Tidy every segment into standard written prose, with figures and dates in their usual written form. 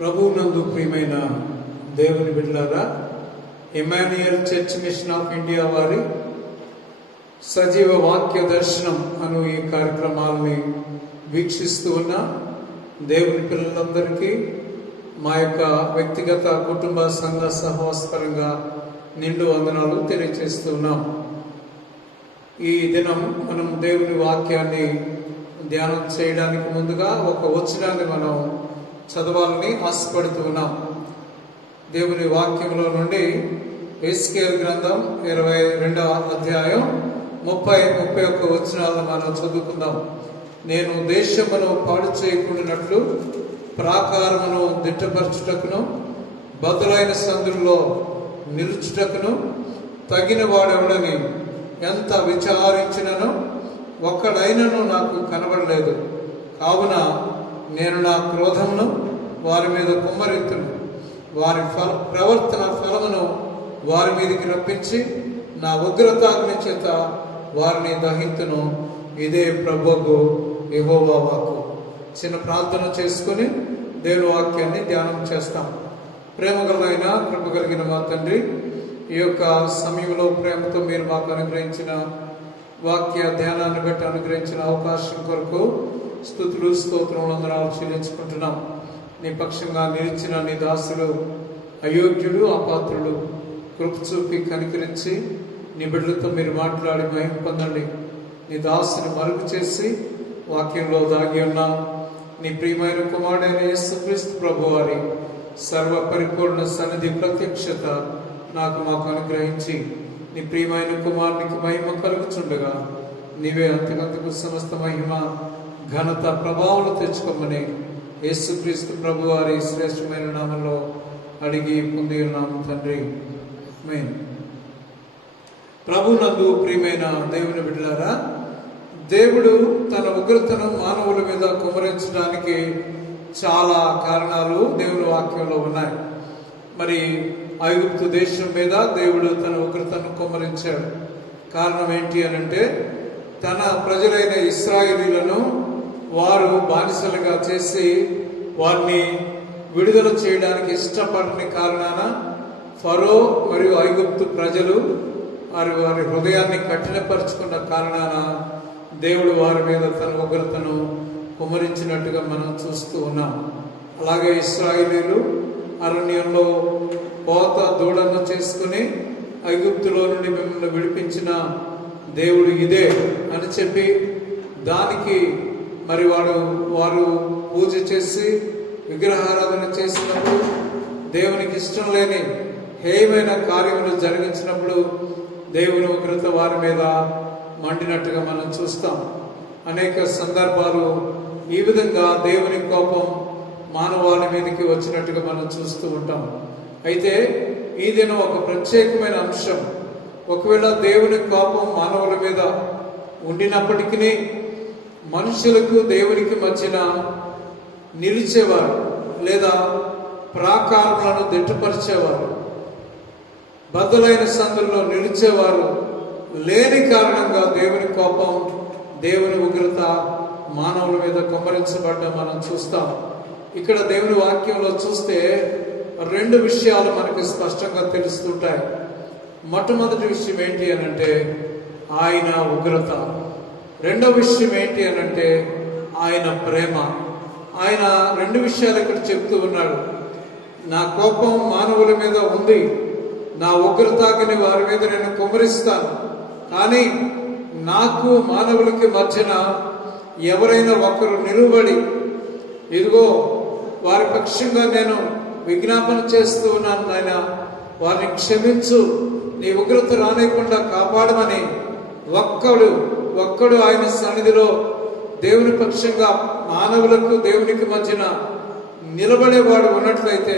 ప్రభువునందు ప్రియమైన దేవుని బిడ్డలారా, Emmanuel church mission of India వారి సజీవ వాక్య దర్శనం అను ఈ కార్యక్రమాలని వీక్షిస్తూ ఉన్న దేవుని పిల్లలందరికీ మా యొక్క వ్యక్తిగత కుటుంబ సంఘ సహవాసపరంగా నిండు వందనాలు తెలియజేస్తున్నాం. ఈ దినం మనం దేవుని వాక్యాన్ని ధ్యానం చేయడానికి ముందుగా ఒక వచనాన్ని మనం చదవాలని ఆశపడుతూ ఉన్నాం. దేవుని వాక్యంలో నుండి ఎస్కేల్ గ్రంథం 22వ అధ్యాయం 30-31 వచనాలను మనం చదువుకుందాం. నేను దేశమును పాడు చేయకుండానట్లు ప్రాకారమును దిట్టపరచుటకును బదులైన సందుల్లో నిలుచుటకును తగిన వాడెవడని ఎంత విచారించినను ఒక్కడైనను నాకు కనబడలేదు. కావున నేను నా క్రోధమును వారి మీద కుమ్మరింతును, వారి ప్రవర్తన ఫలమును వారి మీదకి రప్పించి నా ఉగ్రతాగ్ని చేత వారిని దహింతును. ఇదే ప్రభువు యెహోవా వాక్కు. చిన్న ప్రార్థన చేసుకుని దేవుని వాక్యాన్ని ధ్యానం చేస్తాం. ప్రేమగలైన కృప కలిగిన మా తండ్రి, ఈ యొక్క సమయంలో ప్రేమతో మీరు మాకు అనుగ్రహించిన వాక్య ధ్యానాన్ని బట్టి అనుగ్రహించిన అవకాశం కొరకు స్తుతులు స్తోత్రములు వందనాలు చెల్లించుకుంటున్నాం. నీ పక్షంగా నిలిచిన నీ దాసులు అయోగ్యుడు అపాత్రుడు కృప చూపి కనికరించి నీ బిడ్డలతో మీరు మాట్లాడి మహిమ పొందండి. నీ దాసుని మరుగు చేసి వాక్యంలో దాగి ఉన్న నీ ప్రియమైన కుమారుడైన యేసుక్రీస్తు ప్రభువారి సర్వ పరిపూర్ణ సన్నిధి ప్రత్యక్షత మాకు అనుగ్రహించి నీ ప్రియమైన కుమారునికి మహిమ కలుగుచుండగా నీవే అంతకంతకు సమస్త మహిమ ఘనత ప్రభావాలు తెచ్చుకోమని యేసుక్రీస్తు ప్రభువారి శ్రేష్టమైన నామంలో అడిగి పొంది ఉన్నాము తండ్రి. ఆమేన్. ప్రభునందు ప్రియమైన దేవుని బిడ్డలారా, దేవుడు తన ఉగ్రతను మానవుల మీద కుమ్మరించడానికి చాలా కారణాలు దేవుని వాక్యంలో ఉన్నాయి. మరి ఐగుప్తు దేశం మీద దేవుడు తన ఉగ్రతను కుమ్మరించాడు. కారణం ఏంటి అనంటే, తన ప్రజలైన ఇశ్రాయేలీయులను వారు బానిసలుగా చేసి వారిని విడుదల చేయడానికి ఇష్టపడని కారణాన ఫరో మరియు ఐగుప్తు ప్రజలు వారి హృదయాన్ని కఠినపరుచుకున్న కారణాన దేవుడు వారి మీద తన ఉగ్రతను కుమ్మరించినట్టుగా మనం చూస్తూ ఉన్నాం. అలాగే ఇశ్రాయేలీయులు అరణ్యంలో పోత దూడను చేసుకుని ఐగుప్తులో నుండి మిమ్మల్ని విడిపించిన దేవుడు ఇదే అని చెప్పి దానికి మరి వారు పూజ చేసి విగ్రహారాధన చేసినప్పుడు, దేవునికి ఇష్టం లేని హేయమైన కార్యములు జరిగించినప్పుడు దేవుని ఉగ్రత వారి మీద మండినట్టుగా మనం చూస్తాం. అనేక సందర్భాలు ఈ విధంగా దేవుని కోపం మానవాళి మీదకి వచ్చినట్టుగా మనం చూస్తూ ఉంటాం. అయితే ఈ దినం ఒక ప్రత్యేకమైన అంశం. ఒకవేళ దేవుని కోపం మానవుల మీద ఉండినప్పటికీ మనుషులకు దేవునికి మధ్యన నిలిచేవారు లేదా ప్రాకారములను దిట్టపరిచేవారు, బద్దలైన సందుల్లో నిలిచేవారు లేని కారణంగా దేవుని కోపం, దేవుని ఉగ్రత మానవుల మీద కుమ్మరించబడ్డ మనం చూస్తాం. ఇక్కడ దేవుని వాక్యంలో చూస్తే 2 విషయాలు మనకి స్పష్టంగా తెలుస్తుంటాయి. మొట్టమొదటి విషయం ఏంటి అనంటే ఆయన ఉగ్రత. రెండవ విషయం ఏంటి అనంటే ఆయన ప్రేమ. ఆయన 2 విషయాలు ఇక్కడ చెప్తూ ఉన్నాడు. నా కోపం మానవుల మీద ఉంది, నా ఉగ్రతాగ్ని వారి మీద నేను కుమ్మరిస్తాను, కానీ నాకు మానవులకి మధ్యన ఎవరైనా ఒకరు నిలువబడి ఇదిగో వారి పక్షంగా నేను విజ్ఞాపన చేస్తూ ఉన్నాను, నాయన వారిని క్షమించు, నీ ఉగ్రత రానికుండా కాపాడమని ఒక్కడు ఆయన సన్నిధిలో దేవుని పక్షంగా మానవులకు దేవునికి మధ్యన నిలబడేవాడు ఉన్నట్లయితే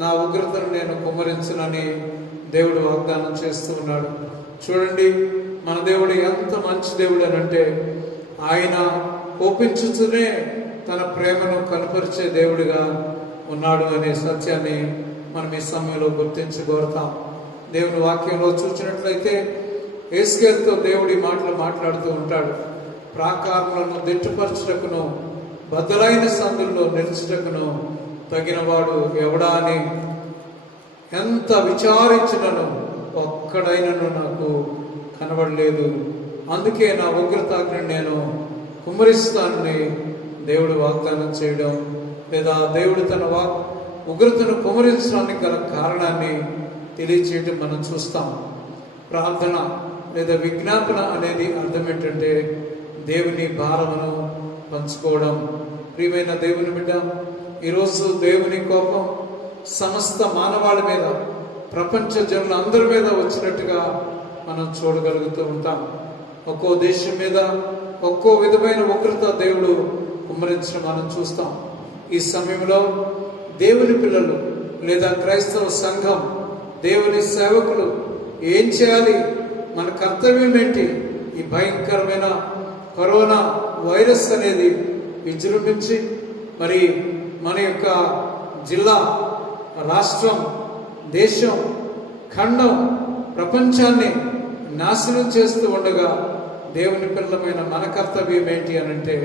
నా ఉగ్రతను నేను కుమ్మరించునని దేవుడు వాగ్దానం చేస్తూ ఉన్నాడు. చూడండి, మన దేవుడు ఎంత మంచి దేవుడు అనంటే ఆయన కోపించుతూనే తన ప్రేమను కనపరిచే దేవుడిగా ఉన్నాడు అనే సత్యాన్ని మనం ఈ సమయంలో గుర్తించగోరుతాం. దేవుని వాక్యంలో చూసినట్లయితే ఎస్కేల్తో దేవుడి మాటలు మాట్లాడుతూ ఉంటాడు. ప్రాకారములను దిట్టుపరచుటకును బద్దలైన సందుల్లో నిలుచుటకును తగినవాడు ఎవడా అని ఎంత విచారించినను ఒక్కడైనను నాకు కనబడలేదు. అందుకే నా ఉగ్రతాగ్ని నేను కుమ్మరిస్తానని దేవుడు వాగ్దానం చేయడం, లేదా దేవుడు తన ఉగ్రతను కుమ్మరించడానికి గల కారణాన్ని తెలియచేయటం మనం చూస్తాం. ప్రార్థన లేదా విజ్ఞాపన అనేది అర్థం ఏంటంటే దేవుని భారమును పంచుకోవడం. ప్రియమైన దేవుని బిడ్డ, ఈరోజు దేవుని కోపం సమస్త మానవాళి మీద, ప్రపంచ జనుల అందరి మీద వచ్చినట్టుగా మనం చూడగలుగుతూ ఉంటాం. ఒక్కో దేశం మీద ఒక్కో విధమైన ఉగ్రత దేవుడు కుమ్మరించడం మనం చూస్తాం. ఈ సమయంలో దేవుని పిల్లలు లేదా క్రైస్తవ సంఘం, దేవుని సేవకులు ఏం చేయాలి? మన కర్తవ్యం ఏంటి? ఈ భయంకరమైన కరోనా వైరస్ అనేది విజృంభించి మరి మన యొక్క జిల్లా, రాష్ట్రం, దేశం, ఖండం, ప్రపంచాన్ని నాశనం చేస్తూ ఉండగా దేవుని పిల్లమైన మన కర్తవ్యం ఏంటి అని అంటే,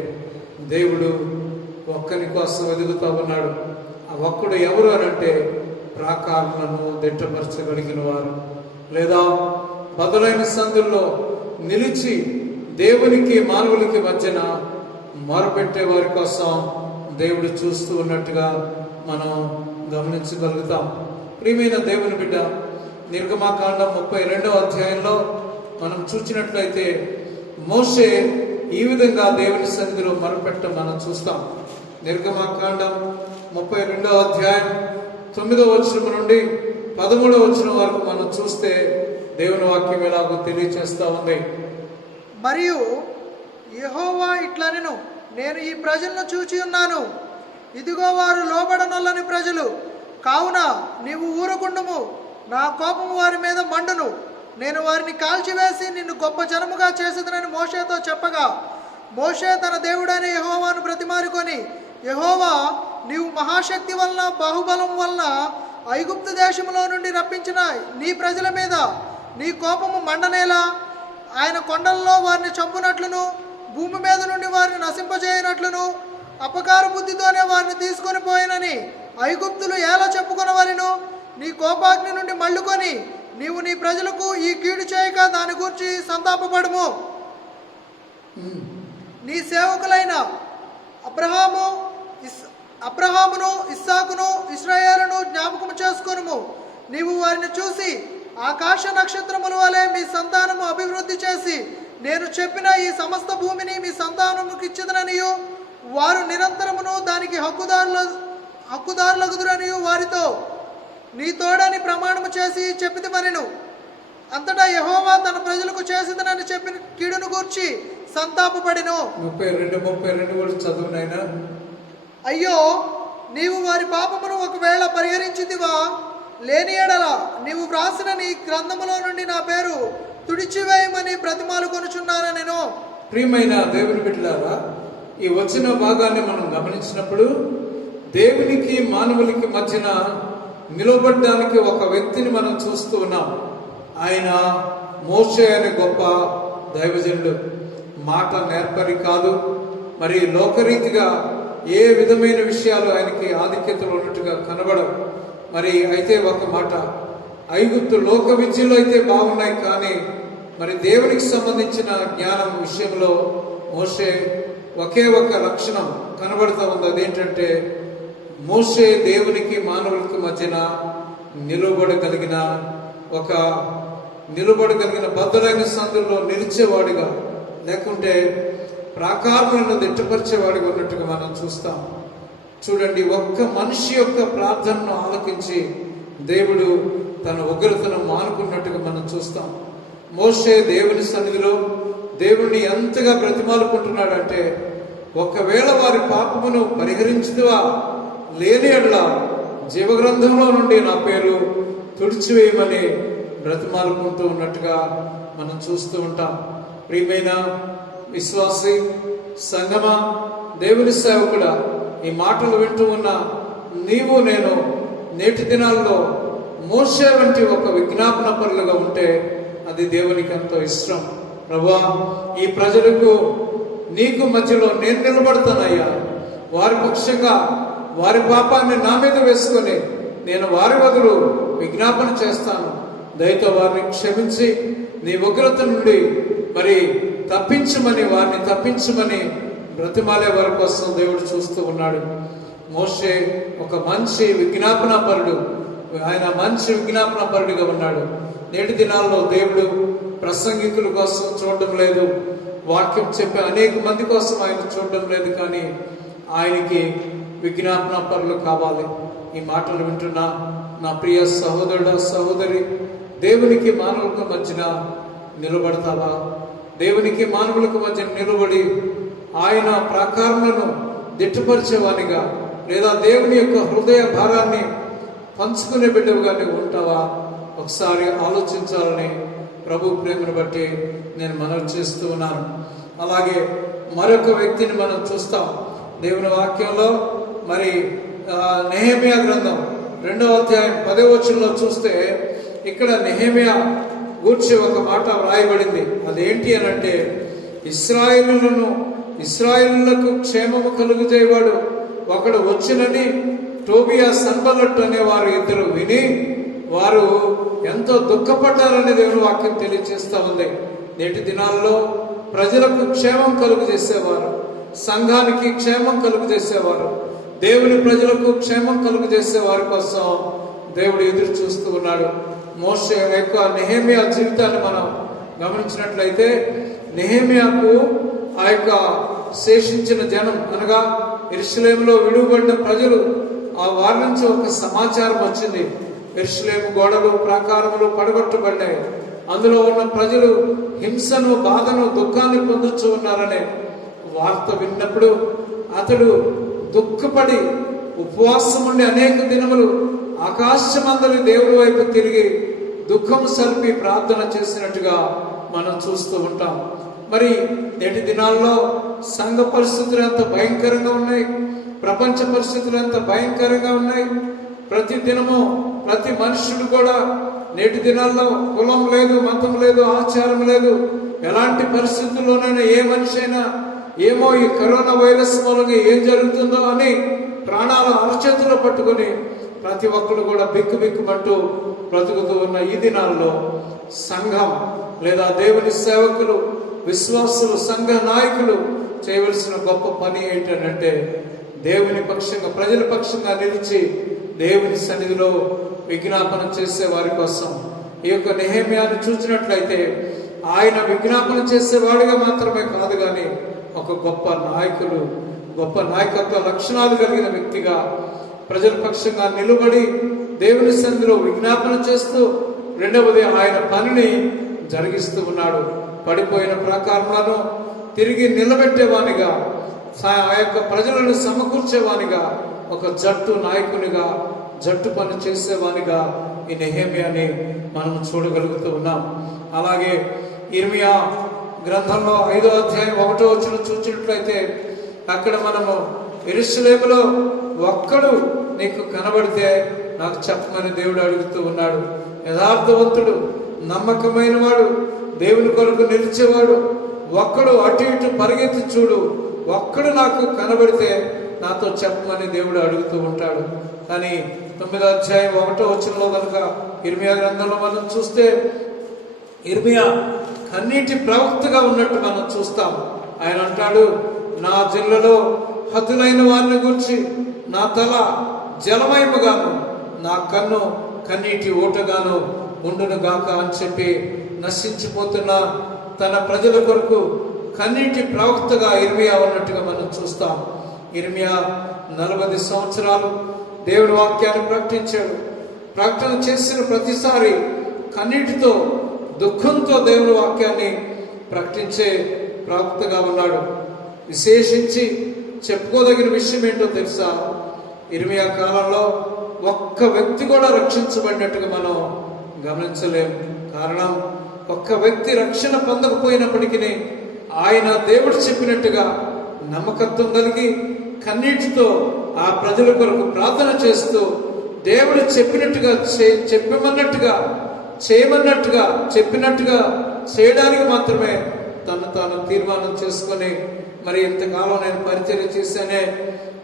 దేవుడు ఒక్కని కోసం వెతుకుతూ ఉన్నాడు. ఆ ఒక్కడు ఎవరు అనంటే ప్రాకారాలను దిట్టపరచగలిగిన వారు, లేదా బదులైన సందుల్లో నిలిచి దేవునికి మానవులకి మధ్యన మొరపెట్టే వారి కోసం దేవుడు చూస్తూ ఉన్నట్టుగా మనం గమనించగలుగుతాం. ప్రియమైన దేవుని బిడ్డ, నిర్గమాకాండం 32వ అధ్యాయంలో మనం చూసినట్లయితే మోషే ఈ విధంగా దేవుని సన్నిధిలో మొరపెట్టడం మనం చూస్తాం. నిర్గమాకాండం 32వ అధ్యాయం 9వ వచనం నుండి 13వ వచనం వరకు మనం చూస్తే దేవుని వాక్యం ఎలాగో తెలియచేస్తా ఉంది. మరియు యెహోవా ఇట్లనెను, నేను ఈ ప్రజలను చూచి ఉన్నాను, ఇదిగో వారు లోబడనొల్లని ప్రజలు, కావున నీవు ఊరకుండుము, నా కోపము వారి మీద మండును, నేను వారిని కాల్చివేసి నిన్ను గొప్ప జనముగా చేసేదనని మోషేతో చెప్పగా, మోషే తన దేవుడైన యెహోవాను బ్రతిమాలుకొని, యెహోవా, నీవు మహాశక్తి వలన బాహుబలం వలన ఐగుప్తు దేశంలో నుండి రప్పించిన నీ ప్రజల మీద నీ కోపము మండనేలా, ఆయన కొండల్లో వారిని చంపునట్లును, భూమి మీద నుండి వారిని నశింపజేయనట్లును, అపకార బుద్ధితోనే వారిని తీసుకొని పోయినని ఐగుప్తులు ఎలా చెప్పుకొనవలెను? నీ కోపాగ్ని నుండి మళ్ళుకొని నీవు నీ ప్రజలకు ఈ కీడు చేయక దాని గురించి సంతాపపడుము. నీ సేవకులైన అబ్రహామును, ఇస్సాకును, ఇశ్రాయేలును జ్ఞాపకము చేసుకొనుము. నీవు వారిని చూసి ఆకాశ నక్షత్రముల వలె మీ సంతానము అభివృద్ధి చేసి నేను చెప్పిన ఈ సమస్త భూమిని మీ సంతానముకి ఇచ్చిదననియు, వారు నిరంతరమును దానికి హక్కుదారులగుదురనియు వారితో నీ తోడని ప్రమాణము చేసి చెప్పిదమనెను. అంతటా యెహోవా తన ప్రజలకు చేసిదనని చెప్పిన కీడును గూర్చి సంతాపపడెను. 32 కూడా చదువునైనా. అయ్యో, నీవు వారి పాపమును ఒకవేళ పరిహరించితివా? లేని ఎడల నీవు వ్రాసిన నీ గ్రంథములో నుండి నా పేరు తుడిచివేయమని బ్రతిమాలు కొనుచున్నాను నేను. ప్రియమైన దేవుని బిడ్డలారా, ఈ వచ్చిన భాగాన్ని మనం గమనించినప్పుడు దేవునికి మానవులకి మధ్యన నిలబడడానికి ఒక వ్యక్తిని మనం చూస్తూ ఉన్నాం. ఆయన మోషే అనే గొప్ప దైవజనుడు. మాట నేర్పరి కాదు, మరి లోకరీతిగా ఏ విధమైన విషయాలు ఆయనకి ఆధిక్యతలు ఉన్నట్టుగా కనబడవు. మరి అయితే ఒక మాట, ఐగుప్తు లోక విద్యలో అయితే బాగున్నాయి, కానీ మరి దేవునికి సంబంధించిన జ్ఞానం విషయంలో మోషే ఒకే ఒక లక్షణం కనబడుతూ ఉంది. అదేంటంటే మోషే దేవునికి మానవులకి మధ్యన నిలబడగలిగిన బద్దలైన సందుల్లో నిలిచేవాడిగా, లేకుంటే ప్రాకారాలను దిట్టపరిచేవాడిగా ఉన్నట్టుగా మనం చూస్తాం. చూడండి, ఒక్క మనిషి యొక్క ప్రార్థనను ఆలకించి దేవుడు తన ఉగ్రతను మానుకున్నట్టుగా మనం చూస్తాం. మోషే దేవుని సన్నిధిలో దేవుణ్ణి ఎంతగా బ్రతిమాలుకుంటున్నాడంటే, ఒకవేళ వారి పాపమును పరిహరించుదువా, లేని ఎడల జీవగ్రంథంలో నుండి నా పేరు తుడిచివేయమని బ్రతిమాలుకుంటూ ఉన్నట్టుగా మనం చూస్తూ ఉంటాం. ప్రియమైన విశ్వాసి సంగమా, దేవుని సేవకుడా, ఈ మాటలు వింటూ ఉన్న నీవు నేను నేటి దినాల్లో మోషే వంటి ఒక విజ్ఞాపన పరులుగా ఉంటే అది దేవునికి ఎంతో ఇష్టం. ప్రభువా, ఈ ప్రజలకు నీకు మధ్యలో నేను నిలబడతానయ్యా, వారి పక్షంగా వారి పాపాన్ని నా మీద వేసుకొని నేను వారి బదులు విజ్ఞాపన చేస్తాను. దయతో వారిని క్షమించి నీ ఉగ్రత నుండి మరి వారిని తప్పించమని బ్రతిమాలే వారి కోసం దేవుడు చూస్తూ ఉన్నాడు. మోషే ఒక మంచి విజ్ఞాపనాపరుడు, ఆయన మంచి విజ్ఞాపనాపరుడిగా ఉన్నాడు. నేటి దినాల్లో దేవుడు ప్రసంగికుల కోసం చూడడం లేదు, వాక్యం చెప్పే అనేక మంది కోసం ఆయన చూడడం లేదు, కానీ ఆయనకి విజ్ఞాపనాపరులు కావాలి. ఈ మాటలు వింటున్నా నా ప్రియ సహోదరుడు సహోదరి, దేవునికి మానవులకు మధ్యన నిలబడతావా? దేవునికి మానవులకు మధ్య నిలబడి ఆయన ప్రాకారములను దిట్టపరిచేవానిగా, లేదా దేవుని యొక్క హృదయ భారాన్ని పంచుకునే బిడ్డవుగా నువ్వు ఉంటావా? ఒకసారి ఆలోచించాలని ప్రభు ప్రేమను బట్టి నేను మనవి చేస్తూ ఉన్నాను. అలాగే మరొక వ్యక్తిని మనం చూస్తాం దేవుని వాక్యంలో. మరి నెహెమియా గ్రంథం 2వ అధ్యాయం 10వ వచనంలో చూస్తే ఇక్కడ నెహెమియా గూర్చి ఒక మాట వ్రాయబడింది. అదేంటి అని అంటే, ఇశ్రాయేలులకు క్షేమము కలుగుజేవాడు ఒకడు వచ్చినని టోబియా సన్బల్లట్ అనే వారు ఇద్దరు విని వారు ఎంతో దుఃఖపడ్డారని దేవుని వాక్యం తెలియజేస్తూ ఉంది. నేటి దినాల్లో ప్రజలకు క్షేమం కలుగు చేసేవారు, సంఘానికి క్షేమం కలుగు చేసేవారు, దేవుని ప్రజలకు క్షేమం కలుగు చేసే వారి కోసం దేవుడు ఎదురు చూస్తూ ఉన్నాడు. మోషే యొక్క నెహెమియా జీవితాన్ని మనం గమనించినట్లయితే, నెహెమియాకు ఆ యొక్క శేషించిన జనం అనగా యెరూషలేములో విడువబడిన ప్రజలు, ఆ వారి నుంచి ఒక సమాచారం వచ్చింది. యెరూషలేము గోడలు ప్రాకారములు పడగొట్టబడ్డాయి, అందులో ఉన్న ప్రజలు హింసను బాధను దుఃఖాన్ని పొందుతూ ఉన్నారనే వార్త విన్నప్పుడు అతడు దుఃఖపడి ఉపవాసం ఉండి అనేక దినములు ఆకాశమందలి దేవుడి వైపు తిరిగి దుఃఖం సల్పి ప్రార్థన చేసినట్టుగా మనం చూస్తూ ఉంటాం. మరి నేటి దినాల్లో సంఘ పరిస్థితులు ఎంత భయంకరంగా ఉన్నాయి, ప్రపంచ పరిస్థితులు ఎంత భయంకరంగా ఉన్నాయి. ప్రతి దినము ప్రతి మనుషుడు కూడా నేటి దినాల్లో కులం లేదు, మతం లేదు, ఆచారం లేదు. ఎలాంటి పరిస్థితుల్లోనైనా ఏ మనిషి అయినా ఏమో ఈ కరోనా వైరస్ మూలంగా ఏం జరుగుతుందో అని ప్రాణాల అరచేతుల్లో పట్టుకొని ప్రతి ఒక్కరు కూడా బిక్కుమంటూ బ్రతుకుతూ ఉన్న ఈ దినాల్లో సంఘం లేదా దేవుని సేవకులు, విశ్వాసులు, సంఘ నాయకులు చేయవలసిన గొప్ప పని ఏంటంటే, దేవుని పక్షంగా ప్రజల పక్షంగా నిలిచి దేవుని సన్నిధిలో విజ్ఞాపన చేసే వారి కోసం. ఈ యొక్క నెహెమియాను చూసినట్లయితే ఆయన విజ్ఞాపన చేసేవాడిగా మాత్రమే కాదు, కానీ ఒక గొప్ప నాయకుడు, గొప్ప నాయకత్వ లక్షణాలు కలిగిన వ్యక్తిగా ప్రజల పక్షంగా నిలబడి దేవుని సన్నిధిలో విజ్ఞాపన చేస్తూ, రెండవది ఆయన పనిని జరిగిస్తూ ఉన్నాడు. పడిపోయిన ప్రాకారాలను తిరిగి నిలబెట్టేవానిగా, ఆ యొక్క ప్రజలను సమకూర్చేవానిగా, ఒక జట్టు నాయకునిగా, జట్టు పని చేసేవానిగా ఈ నెహెమియాని మనం చూడగలుగుతూ ఉన్నాం. అలాగే ఇర్మియా గ్రంథంలో 5వ అధ్యాయం 1వ వచనం చూసినట్లయితే అక్కడ మనము యెరూషలేములో ఒక్కడు నీకు కనబడితే నాకు చెప్పమని దేవుడు అడుగుతూ ఉన్నాడు. యథార్థవంతుడు, నమ్మకమైన వాడు, దేవుని కొరకు నిలిచేవాడు ఒక్కడు అటు ఇటు పరిగెత్తి చూడు, ఒక్కడు నాకు కనబడితే నాతో చెప్పమని దేవుడు అడుగుతూ ఉంటాడు. కానీ 9వ అధ్యాయం 1వ వచనంలో కనుక ఇర్మియా గ్రంథంలో మనం చూస్తే ఇర్మియా కన్నీటి ప్రవక్తగా ఉన్నట్టు మనం చూస్తాం. ఆయన అంటాడు, నా జిల్లలో హతులైన వారిని గురించి నా తల జలమయముగాను నా కన్ను కన్నీటి ఓటగాను ఉండును గాక అని చెప్పి నశించిపోతున్న తన ప్రజల కొరకు కన్నీటి ప్రవక్తగా ఇర్మియా ఉన్నట్టుగా మనం చూస్తాం. ఇర్మియా 40 సంవత్సరాలు దేవుని వాక్యాన్ని ప్రకటించాడు. ప్రకటన చేసిన ప్రతిసారి కన్నీటితో, దుఃఖంతో దేవుని వాక్యాన్ని ప్రకటించే ప్రవక్తగా ఉన్నాడు. విశేషించి చెప్పుకోదగిన విషయం ఏంటో తెలుసా? ఇర్మియా కాలంలో ఒక్క వ్యక్తి కూడా రక్షించబడినట్టుగా మనం గమనించలేము. కారణం, ఒక్క వ్యక్తి రక్షణ పొందకపోయినప్పటికీ ఆయన దేవుడు చెప్పినట్టుగా నమ్మకత్వం కలిగి కన్నీటితో ఆ ప్రజల కొరకు ప్రార్థన చేస్తూ దేవుడు చెప్పినట్టుగా చెప్పినట్టుగా చేయడానికి మాత్రమే తాను తీర్మానం చేసుకొని, మరి ఇంతకాలం నేను పరిచర్య చేశానే,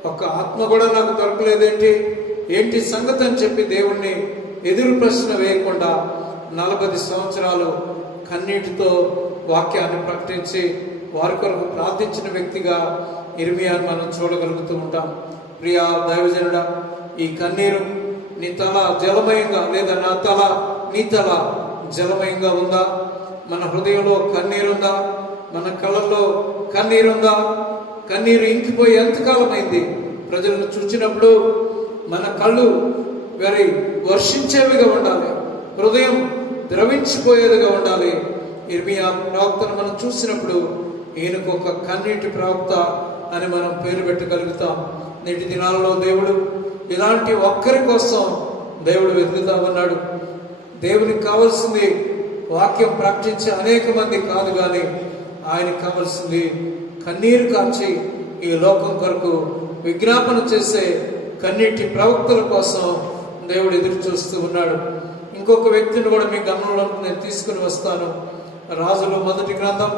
ఒక ఆత్మ కూడా నాకు దొరకలేదేంటి, ఏంటి సంగతి అని చెప్పి దేవుణ్ణి ఎదురు ప్రశ్న వేయకుండా 40 సంవత్సరాలు కన్నీటితో వాక్యాన్ని ప్రకటించి వారి కొరకు ప్రార్థించిన వ్యక్తిగా ఇర్మియాను మనం చూడగలుగుతూ ఉంటాం. ప్రియా దైవజనుడా, ఈ కన్నీరు నీ తల జలమయంగా, లేదా నా తల నీ తల జలమయంగా ఉందా? మన హృదయంలో కన్నీరుందా? మన కళ్ళల్లో కన్నీరుందా? కన్నీరు ఇంకిపోయి ఎంతకాలమైంది? ప్రజలను చూచినప్పుడు మన కళ్ళు వర్షించేవిగా ఉండాలి, హృదయం ద్రవించిపోయేదిగా ఉండాలి. ఇర్మియా ప్రవక్తను మనం చూసినప్పుడు ఈయనకు ఒక కన్నీటి ప్రవక్త అని మనం పేరు పెట్టగలుగుతాం. నేటి దినాలలో దేవుడు ఇలాంటి ఒక్కరి కోసం దేవుడు వెతుకుతా ఉన్నాడు. దేవునికి కావాల్సింది వాక్యం ప్రకటించే అనేక మంది కాదు, కానీ ఆయనకు కావాల్సింది కన్నీరు కార్చి ఈ లోకం కొరకు విజ్ఞాపన చేసే కన్నీటి ప్రవక్తల కోసం దేవుడు ఎదురు చూస్తూ ఉన్నాడు. ఇంకొక వ్యక్తిని కూడా మీ గమనంలో నేను తీసుకుని వస్తాను. రాజుల మొదటి గ్రంథం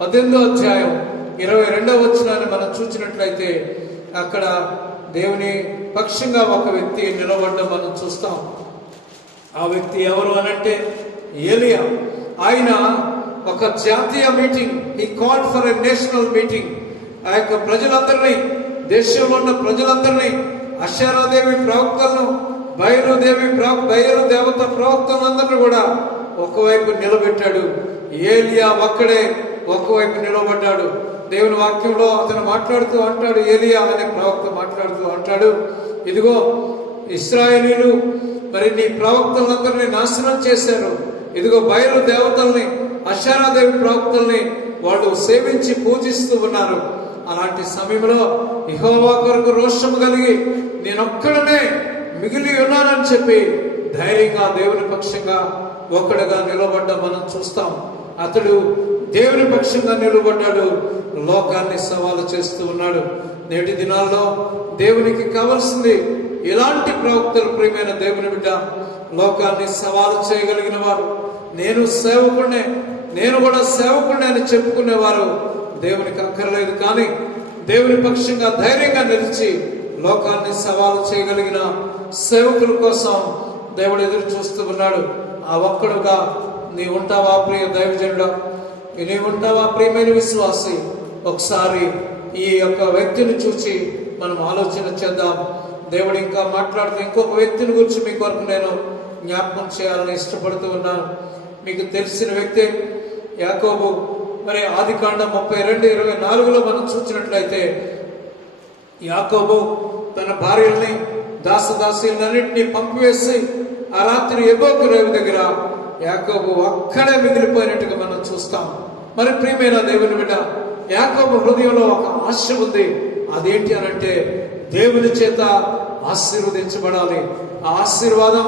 18వ అధ్యాయం 22వ వచనాన్ని మనం చూసినట్లయితే అక్కడ దేవుని పక్షంగా ఒక వ్యక్తి నిలబడడం మనం చూస్తాం. ఆ వ్యక్తి ఎవరు అనంటే ఏలియా. ఆయన ఒక జాతీయ meeting, he called for a national meeting. ఆ యొక్క ప్రజలందరినీ, దేశంలో ఉన్న ప్రజలందరినీ, అషరాదేవి ప్రవక్తలను, బయలు దేవత ప్రవక్తలందరినీ కూడా ఒకవైపు నిలబెట్టాడు. ఏలియా ఒక్కడే ఒకవైపు నిలబడ్డాడు. దేవుని వాక్యంలో అతను మాట్లాడుతూ అంటాడు, ఏలియా అనే ప్రవక్త మాట్లాడుతూ అంటాడు, ఇదిగో ఇశ్రాయేలీయులు మరి నీ ప్రవక్తలందరినీ నాశనం చేశారు. ఇదిగో బయలు దేవతల్ని, అషరాదేవి ప్రవక్తల్ని వాళ్ళు సేవించి పూజిస్తూ ఉన్నారు. అలాంటి సమయంలో యెహోవా కొరకు రోషము కలిగి నేనొక్కడనే మిగిలి ఉన్నానని చెప్పి ధైర్యంగా దేవుని పక్షంగా ఒక్కడుగా నిలబడ్డ మనం చూస్తాం. అతడు దేవుని పక్షంగా నిలబడ్డాడు, లోకాన్ని సవాలు చేస్తూ ఉన్నాడు. నేటి దినాల్లో దేవునికి కావాల్సింది ఇలాంటి ప్రవక్తలు. ప్రియమైన దేవుని బిడ్డ, లోకాన్ని సవాలు చేయగలిగిన వారు, నేను సేవకుడినే, నేను కూడా సేవకుడినే అని చెప్పుకునేవారు దేవునికి అక్కర్లేదు. కానీ దేవుని పక్షంగా ధైర్యంగా నిలిచి లోకాన్ని సవాలు చేయగలిగిన సేవకుల కోసం దేవుడు ఎదురు చూస్తూ ఉన్నాడు. ఆ ఒక్కడుగా నీ ఉంటావా ప్రియ దైవజనుడా? నీ ఉంటావా ప్రియమైన విశ్వాసి? ఒకసారి ఈ యొక్క వ్యక్తిని చూసి మనం ఆలోచన చేద్దాం. దేవుడు ఇంకా మాట్లాడుతూ ఇంకొక వ్యక్తిని గురించి మీ కొరకు నేను జ్ఞాపకం చేయాలని ఇష్టపడుతూ ఉన్నాను. మీకు తెలిసిన వ్యక్తి యాకోబు. మరి ఆదికాండం 32:24లో మనం చూసినట్లయితే యాకోబు తన భార్యల్ని, దాసదాసీలన్నింటినీ పంపివేసి ఆ రాత్రి ఎబోకు రేవు దగ్గర యాకోబు అక్కడే మిగిలిపోయినట్టుగా మనం చూస్తాం. మరి ప్రియమైన దేవుని బిడ్డ, యాకోబు హృదయంలో ఒక ఆశ ఉంది. అదేంటి అనంటే దేవుని చేత ఆశీర్వదించబడాలి. ఆ ఆశీర్వాదం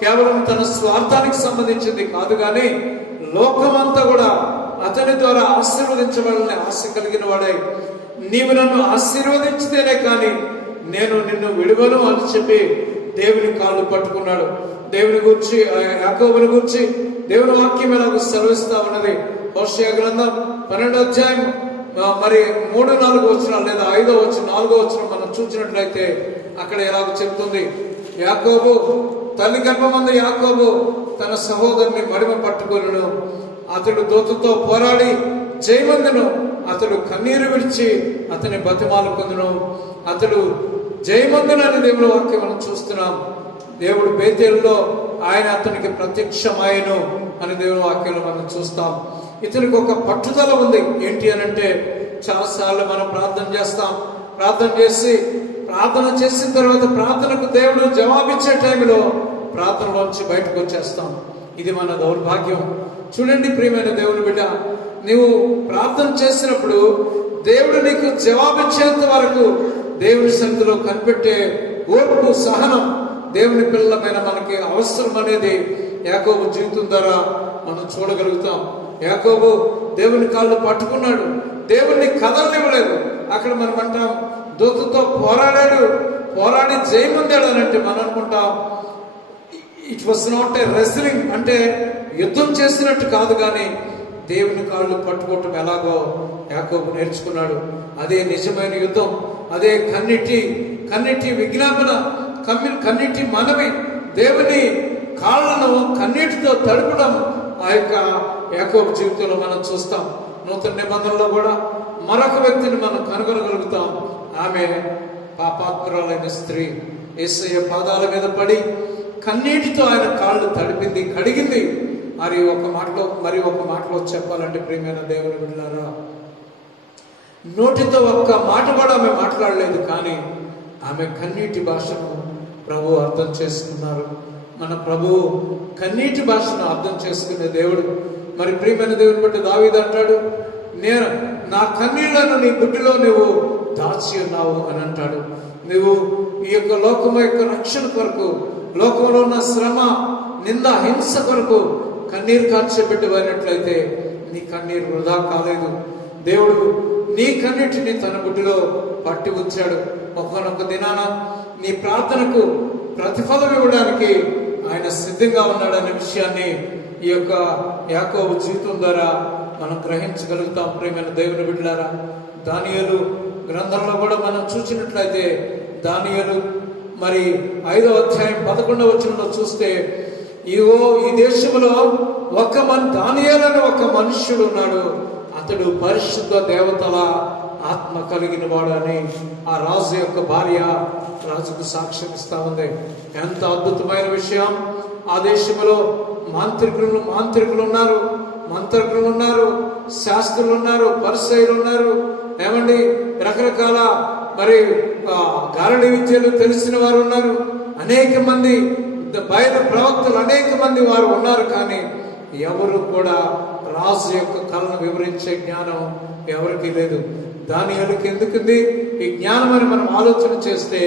కేవలం తన స్వార్థానికి సంబంధించింది కాదు, కానీ లోకమంతా కూడా అతని ద్వారా ఆశీర్వదించబడాలని ఆశ కలిగిన వాడై, నీవు నన్ను ఆశీర్వదించితేనే కానీ నేను నిన్ను విడువను అని చెప్పి దేవుని కాళ్ళు పట్టుకున్నాడు. దేవుని గురించి, యాకోబుని గురించి దేవుని వాక్యం ఎలాగో సెలవిస్తా ఉన్నది. హోషేయ గ్రంథం 12వ అధ్యాయం మరి 3-4 వచనాలు లేదా 5వ వచనం 4వ వచనం మనం చూసినట్లయితే అక్కడ ఎలాగో చెప్తుంది, యాకోబు తల్లి గర్భమందు యాకోబు తన సహోదరుని మడిమ పట్టుకొనును, అతడు దూతతో పోరాడి జయమందును, అతడు కన్నీరు విడిచి అతని బతిమాలుకొందును, అతడు జయమందునని దేవుని వాక్యం మనం చూస్తున్నాం. దేవుడు బేతేలులో ఆయన అతనికి ప్రత్యక్షమాయను అని దేవుని వాక్యంలో మనం చూస్తాం. ఇతనికి ఒక పట్టుదల ఉంది. ఏంటి అనంటే చాలాసార్లు మనం ప్రార్థన చేస్తాం. ప్రార్థన చేసిన తర్వాత ప్రార్థనకు దేవుడు జవాబిచ్చే టైంలో ప్రార్థనలోంచి బయటకు వచ్చేస్తాం. ఇది మన దౌర్భాగ్యం. చూడండి ప్రియమైన దేవుని బిడ్డ, నీవు ప్రార్థన చేసినప్పుడు దేవుడు నీకు జవాబిచ్చేంత వరకు దేవుని సన్నిధిలో కనిపెట్టే ఓర్పు, సహనం దేవుని పిల్లలమైన మనకి అవసరం అనేది యాకోబు జీవితం ద్వారా మనం చూడగలుగుతాం. యాకోబు దేవుని కాళ్ళు పట్టుకున్నాడు, దేవుణ్ణి కదలనివ్వలేదు. అక్కడ మనం అంటాం దూతతో పోరాడి జయముందాడు అని అంటే మనం అనుకుంటాం it was not a wrestling, అంటే యుద్ధం చేసినట్టు కాదు, కానీ దేవుని కాళ్ళు పట్టుకోవటం ఎలాగో యాకోబు నేర్చుకున్నాడు. అదే నిజమైన యుద్ధం, అదే కన్నీటి విజ్ఞాపన, కన్నీటి మనవి, దేవుని కాళ్ళను కన్నీటితో తడపడం ఆ యొక్క యాకోబు జీవితంలో మనం చూస్తాం. నూతన నిబంధనలో కూడా మరొక వ్యక్తిని మనం కనుగొనగలుగుతాం. ఆమె పాపాత్మురాలైన స్త్రీ యేసయ్య పాదాల మీద పడి కన్నీటితో ఆయన కాళ్ళు తడిపింది, కడిగింది. మరి ఒక మాటలో చెప్పాలంటే ప్రియమైన దేవుని బిడ్డలారా, నోటితో ఒక్క మాట కూడా ఆమె మాట్లాడలేదు, కానీ ఆమె కన్నీటి భాషను ప్రభు అర్థం చేసుకున్నారు. మన ప్రభు కన్నీటి భాషను అర్థం చేసుకునే దేవుడు. మరి ప్రియమైన దేవుని బట్టి దావీదు అంటాడు, నేను నా కన్నీళ్లను నీ గుడ్డిలో నువ్వు దాచి ఉన్నావు అని అంటాడు. నువ్వు ఈ యొక్క లోకము యొక్క రక్షణ కొరకు, లోకంలో ఉన్న శ్రమ, నింద, హింస కొరకు కన్నీరు కార్చబెట్టబడినట్లయితే నీ కన్నీరు వృధా కాలేదు. దేవుడు నీ కన్నీటిని తన గుడ్డిలో పట్టి ఉంచాడు. ఒక్కొక్క దినాన నీ ప్రార్థనకు ప్రతిఫలం ఇవ్వడానికి ఆయన సిద్ధంగా ఉన్నాడనే విషయాన్ని ఈ యొక్క యాకోబు జీవితం ద్వారా మనం గ్రహించగలుగుతాం. ప్రియమైన దేవుని బిడ్డలారా, దానియేలు గ్రంథంలో కూడా మనం చూసినట్లయితే దానియేలు మరి 5వ అధ్యాయం 11వ వచనంలో చూస్తే, ఇగో ఈ దేశంలో దానియేలు ఒక మనుష్యుడు ఉన్నాడు, అతడు పరిశుద్ధ దేవతల ఆత్మ కలిగిన వాడు అని ఆ రాజు యొక్క భార్య రాజుకు సాక్ష్యం ఇస్తా ఉంది. ఎంత అద్భుతమైన విషయం! ఆ దేశంలో మాంత్రికులు ఉన్నారు, మంత్రకులు ఉన్నారు, శాస్త్రులు ఉన్నారు, పరిసయ్యులు ఉన్నారు, ఏమండి రకరకాల మరి గారడి విద్యలు తెలిసిన వారు ఉన్నారు, అనేక మంది బయలు ప్రవక్తలు అనేక మంది వారు ఉన్నారు. కానీ ఎవరు కూడా రాజు యొక్క కళను వివరించే జ్ఞానం ఎవరికి లేదు. దానియేలుకి ఎందుకుంది ఈ జ్ఞానం అని మనం ఆలోచన చేస్తే,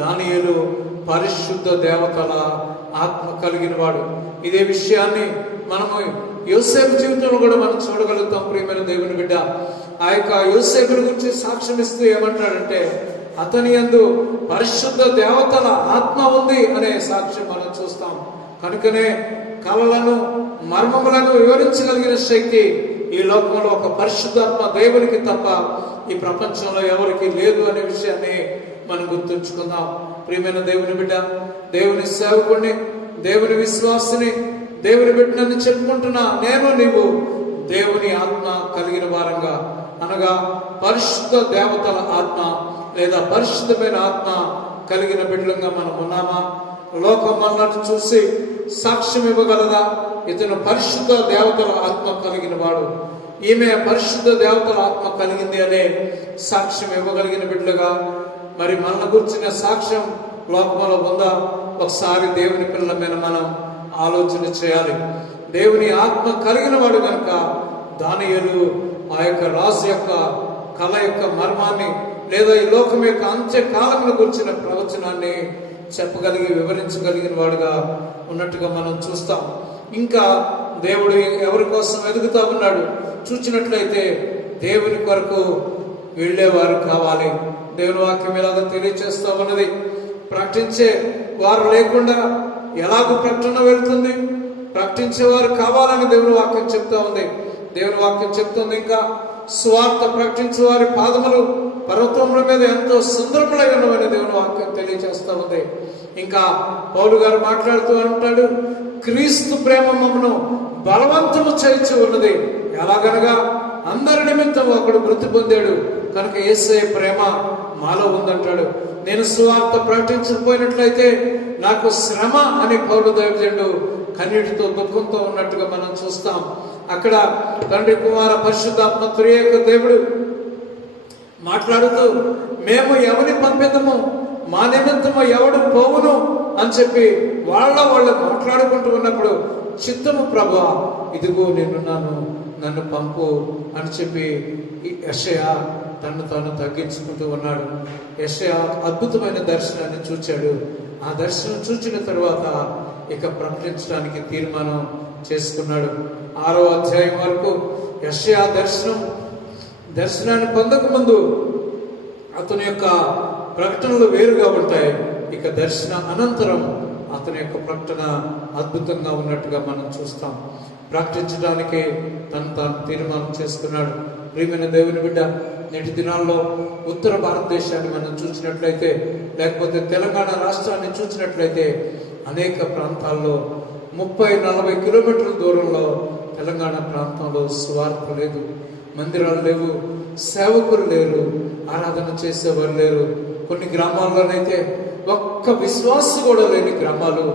దానియేలు పరిశుద్ధ దేవతల ఆత్మ కలిగిన వాడు. ఇదే విషయాన్ని మనము యోసేపు జీవితంలో కూడా మనం చూడగలుగుతాం. ప్రియమైన దేవుని బిడ్డ, ఆ యొక్క యోసేపు గురించి సాక్ష్యం ఇస్తూ ఏమంటాడంటే, అతని యందు పరిశుద్ధ దేవతల ఆత్మ ఉంది అనే సాక్ష్యం మనం చూస్తాం. కనుకనే కళలను, మర్మములను వివరించగలిగిన శక్తి ఈ లోకంలో ఒక పరిశుద్ధాత్మ దేవునికి తప్ప ఈ ప్రపంచంలో ఎవరికి లేదు అనే విషయాన్ని మనం గుర్తుంచుకుందాం. ప్రియమైన దేవుని బిడ్డ, దేవుని సేవకుడిని, దేవుని విశ్వాసిని, దేవుని బిడ్డని చెప్పుకుంటున్నా నీవు దేవుని ఆత్మ కలిగిన వారంగా, అనగా పరిశుద్ధ దేవతల ఆత్మ లేదా పరిశుద్ధమైన ఆత్మ కలిగిన బిడ్డలంగా మనం ఉన్నామా? లోకం మనల్ని చూసి సాక్ష్యం ఇవ్వగలదా? ఇతను పరిశుద్ధ దేవతల ఆత్మ కలిగిన వాడు, ఈమె పరిశుద్ధ దేవతల ఆత్మ కలిగింది అనే సాక్ష్యం ఇవ్వగలిగిన బిడ్డలుగా మరి మన గురించిన సాక్ష్యం లోకంలో ఉందా? ఒకసారి దేవుని పిల్లల మీద మనం ఆలోచన చేయాలి. దేవుని ఆత్మ కలిగిన వాడు కనుక దానియేలు ఆ యొక్క రాజు యొక్క కళ యొక్క మర్మాన్ని లేదా ఈ లోకం యొక్క అంత్యకాలమును గురించిన ప్రవచనాన్ని చెప్పగలిగి వివరించగలిగిన వాడుగా ఉన్నట్టుగా మనం చూస్తాం. ఇంకా దేవుడు ఎవరి కోసం ఎదుగుతా ఉన్నాడు చూచినట్లయితే, దేవుని కొరకు వెళ్ళేవారు కావాలి. దేవుని వాక్యం ఎలాగో తెలియచేస్తా ఉన్నది. ప్రకటించే వారు లేకుండా ఎలాగో ప్రకటన వెళ్తుంది? ప్రకటించేవారు కావాలని దేవుని వాక్యం చెప్తా ఉంది. దేవుని వాక్యం చెప్తుంది, ఇంకా స్వార్థ ప్రకటించే వారి పాదములు పర్వతముల మీద ఎంతో సుందరములై ఉన్నవని దేవుని వాక్యం తెలియజేస్తా ఉంది. ఇంకా పౌలు గారు మాట్లాడుతూ అంటాడు, క్రీస్తు ప్రేమ మమ్మను బలవంతము చేయించి ఉన్నది. ఎలాగనగా అందరి నిమిత్తం ఒకడు మృతి పొందాడు కనుక యేసయ్య ప్రేమ మాలో ఉందంటాడు. నేను సువార్త ప్రకటించకపోయినట్లయితే నాకు శ్రమ అని పౌలు దైవజనుడు కన్నీటితో దుఃఖంతో ఉన్నట్టుగా మనం చూస్తాం. అక్కడ తండ్రి కుమార పరిశుద్ధాత్మ త్రియేక దేవుడు మాట్లాడుతూ, మేము ఎవరిని పంపిద్దాము, మా నిమిత్తము ఎవడు పోవును అని చెప్పి వాళ్ళు మాట్లాడుకుంటూ ఉన్నప్పుడు, చిత్తము ప్రభువా ఇదిగో నేనున్నాను, నన్ను పంపు అని చెప్పి యెషయా తను తాను తగ్గించుకుంటూ ఉన్నాడు. యెషయా అద్భుతమైన దర్శనాన్ని చూచాడు. ఆ దర్శనం చూచిన తర్వాత ఇక ప్రకటించడానికి తీర్మానం చేసుకున్నాడు. 6వ అధ్యాయం వరకు యెషయా దర్శనాన్ని పొందక ముందు అతని యొక్క ప్రకటనలు వేరుగా ఉంటాయి. ఇక దర్శన అనంతరం అతని యొక్క ప్రకటన అద్భుతంగా ఉన్నట్టుగా మనం చూస్తాం. ప్రకటించడానికి తాను తీర్మానం చేసుకున్నాడు. ప్రియమైన దేవుని బిడ్డ, నేటి దినాల్లో ఉత్తర భారతదేశాన్ని మనం చూసినట్లయితే, లేకపోతే తెలంగాణ రాష్ట్రాన్ని చూసినట్లయితే అనేక ప్రాంతాల్లో 30-40 కిలోమీటర్ల దూరంలో తెలంగాణ ప్రాంతంలో సువార్త లేదు, మందిరాలు లేవు, సేవకులు లేరు, ఆరాధన చేసేవారు లేరు. కొన్ని గ్రామాల్లోనైతే ఒక్క విశ్వాస కూడా లేని గ్రామాలు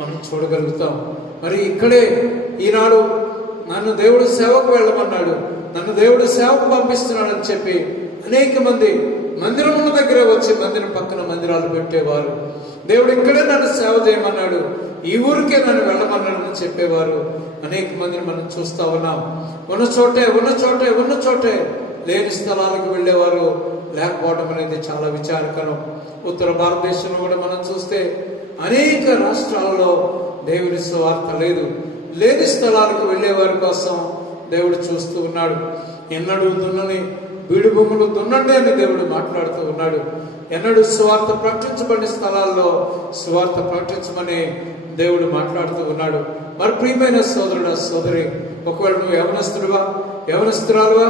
మనం చూడగలుగుతాం. మరి ఇక్కడే ఈనాడు నన్ను దేవుడు సేవకు వెళ్ళమన్నాడు, నన్ను దేవుడు సేవకు పంపిస్తున్నాడు అని చెప్పి అనేక మంది మందిరముల దగ్గర వచ్చి మందిరం పక్కన మందిరాలు పెట్టేవారు. దేవుడు ఇక్కడే నన్ను సేవ చేయమన్నాడు, ఈ ఊరికే నన్ను వెళ్ళమన్నాడు అని చెప్పేవారు అనేక మందిని మనం చూస్తా ఉన్నాం. ఉన్న చోటే లేని స్థలాలకు వెళ్ళేవారు లేకపోవడం అనేది చాలా విచారకరం. ఉత్తర భారతదేశంలో కూడా మనం చూస్తే అనేక రాష్ట్రాల్లో దేవుని సువార్త లేదు. లేని స్థలాలకు వెళ్ళే వారి కోసం దేవుడు చూస్తూ ఉన్నాడు. ఎన్నడూ దున్నని బీడు భూములు దున్నండి అని దేవుడు మాట్లాడుతూ ఉన్నాడు. ఎన్నడూ సువార్త ప్రకటించబడిన స్థలాల్లో సువార్త ప్రకటించమని దేవుడు మాట్లాడుతూ ఉన్నాడు. మరి ప్రియమైన సోదరుడా, సోదరి, ఒకవేళ నువ్వు యవనస్తురాలువా,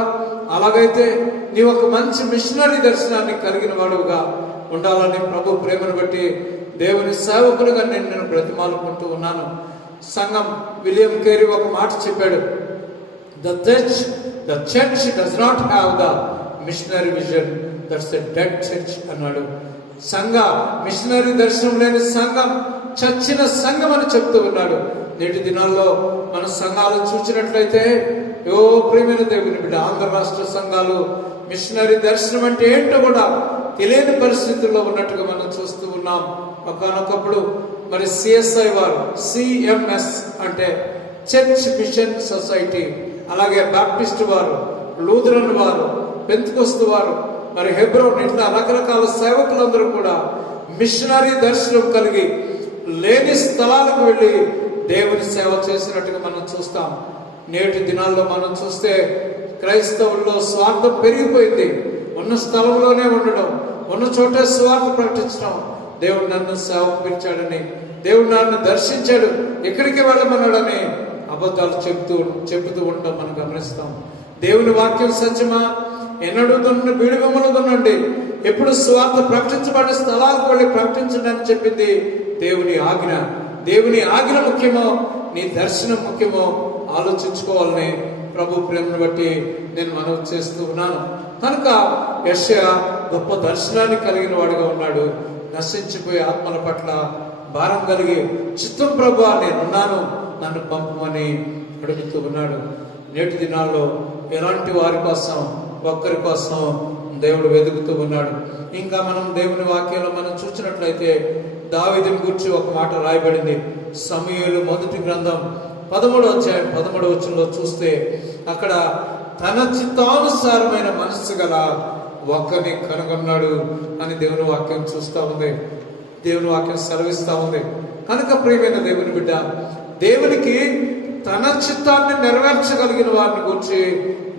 అలాగైతే నీవు ఒక మంచి మిషనరీ దర్శనాన్ని కలిగిన వాడుగా ఉండాలని ప్రభు ప్రేమను బట్టి దేవుని సేవకులుగా నేను బ్రతిమాలుకుంటూ ఉన్నాను. సంఘం విలియం కేరీ ఒక మాట చెప్పాడు, The church does not have the missionary vision, that's a dead church అన్నాడు. సంఘ మిషనరీ దర్శనం లేని సంఘం చచ్చిన సంఘం అని చెప్తూ ఉన్నాడు. నేటి దినాల్లో మన సంఘాలు చూసినట్లయితే, ప్రియమైన దేవుని బిడ్డ, ఆంధ్ర రాష్ట్ర సంఘాలు మిషనరీ దర్శనం అంటే ఏంటో కూడా తెలియని పరిస్థితుల్లో ఉన్నట్టుగా మనం చూస్తూ ఉన్నాం. ఒకనొకప్పుడు మరి CSI వారు, CMS అంటే చర్చ్ మిషన్ సొసైటీ, అలాగే బాప్టిస్ట్ వారు, లూథరన్ వారు, పెంతెకోస్తు వారు, మరి హెబ్రోన్, ఇట్లా రకరకాల సేవకులందరూ కూడా మిషనరీ దర్శనం కలిగి లేని స్థలాలకు వెళ్ళి దేవుని సేవ చేసినట్టుగా మనం చూస్తాం. నేటి దినాల్లో మనం చూస్తే క్రైస్తవుల్లో స్వార్థం పెరిగిపోయింది. ఉన్న స్థలంలోనే ఉండడం, ఉన్న చోటే స్వార్థ ప్రకటించడం. దేవుడు నన్ను సేవకు పిలిచాడని, దేవుడు నన్ను దర్శించాడు, ఎక్కడికి వెళ్ళమన్నాడని అబద్ధాలు చెబుతూ ఉండడం మనం గమనిస్తాం. దేవుని వాక్యం సత్యమా? ఎన్నడూ దున్ని బీడు బొమ్మలు దున్నండి. ఎప్పుడు స్వార్థ ప్రకటించబడిన స్థలాలకు వెళ్ళి ప్రకటించండి అని చెప్పింది దేవుని ఆజ్ఞ. దేవుని ఆజ్ఞ ముఖ్యమో, నీ దర్శనం ముఖ్యమో ఆలోచించుకోవాలని ప్రభు ప్రేమను బట్టి నేను మనవి చేస్తూ ఉన్నాను. కనుక యెషయా గొప్ప దర్శనాన్ని కలిగిన వాడిగా ఉన్నాడు. నశించిపోయే ఆత్మల పట్ల భారం కలిగి, చిత్తం ప్రభువా నేనున్నాను, నన్ను పంపమని అడుగుతూ ఉన్నాడు. నేటి దినాల్లో ఎలాంటి వారి కోసం, ఒక్కరి కోసం దేవుడు వెతుకుతూ ఉన్నాడు. ఇంకా మనం దేవుని వాక్యంలో మనం చూసినట్లయితే దావీదుని గురించి ఒక మాట రాయబడింది. సమూయేలు మొదటి గ్రంథం 13వ అధ్యాయం 13వ వచనంలో చూస్తే అక్కడ తన చిత్తానుసారమైన మనస్సు గల ఒక్కని కనుగొన్నాడు అని దేవుని వాక్యం చూస్తూ ఉంది, దేవుని వాక్యం సెలవిస్తూ ఉంది. కనుక ప్రియమైన దేవుని బిడ్డ, దేవునికి తన చిత్తాన్ని నెరవేర్చగలిగిన వారిని గురించి